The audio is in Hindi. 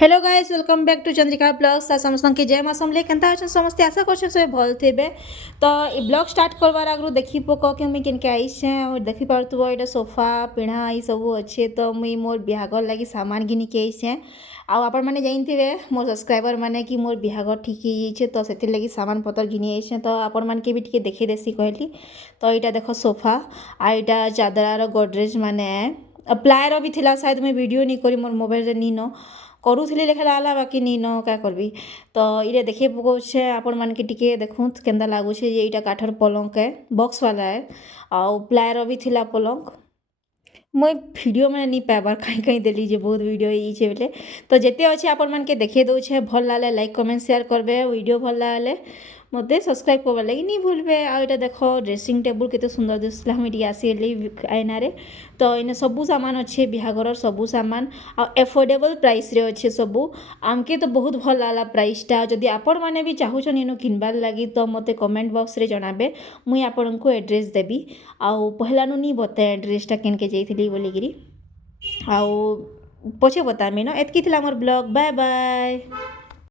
Hello guys welcome back to Chandrika blogs समस्त के जय माँ समले केनता अच्छा समस्ते आशा कर सब भल थे। तो ये ब्लॉग स्टार्ट करवार आगु देखी पक कि मुझे केनके आईछे और देखी पार्थुव ये सोफा पिढ़ा ये सब अच्छे। तो मुई मोर बिहागर लगी सामान घिनी के आईछे आपण मैंने जानते मोर सब्सक्राइबर मैंने कि मोर बिहागर ठीक है तो से लगी सामान पतर घिनी आईछे। तो आपण मन के भी टिके देखी देसी कहली। तो यहाँ देख सोफा आ यहाँ चादरार गोडरेज माने प्लायर भी थिला शायद मुझे वीडियो नहीं करी मोर मोबाइल नी न करूली लेखा आला बाकी नी न क्या करबी। तो ये देखे पकाचे आपण मान के टिके देखूँ केंदा लगुचे ये यहाँ काठर पलंक है बॉक्स वाला है आउ प्लायर भी थिला पलंक मुई वीडियो मैंने नहीं पाइबार कहीं कहीं देली जे बहुत वीडियो ये बोले। तो जिते अच्छे आपण मान के देखे दौचे भल लगे लाइक कमेंट शेयर करबे वीडियो भल लगे मत सब्सक्राइब करवार लगे नहीं भूलबे। आईटा देख ड्रेसिंग टेबुल केते सुंदर दिसला मुझे आसली आईना। तो इन सबू सामान अच्छे बिहागर सबू सामान आ एफोर्डेबल प्राइस रे अच्छे सबू आमके तो बहुत भल लागला प्राइसटा। जदि आपण मैंने भी चाहूछन इनो किनबार लगी तो मते कमेंट बॉक्स रे जनाबे मुई आपण को एड्रेस देबी। आउ पहलानु नहीं बताए एड्रेसटा केनके जाइथिली बोलिगिरी आउ पछे बतामी न। एतकी थिला मोर ब्लॉग बाय बाय।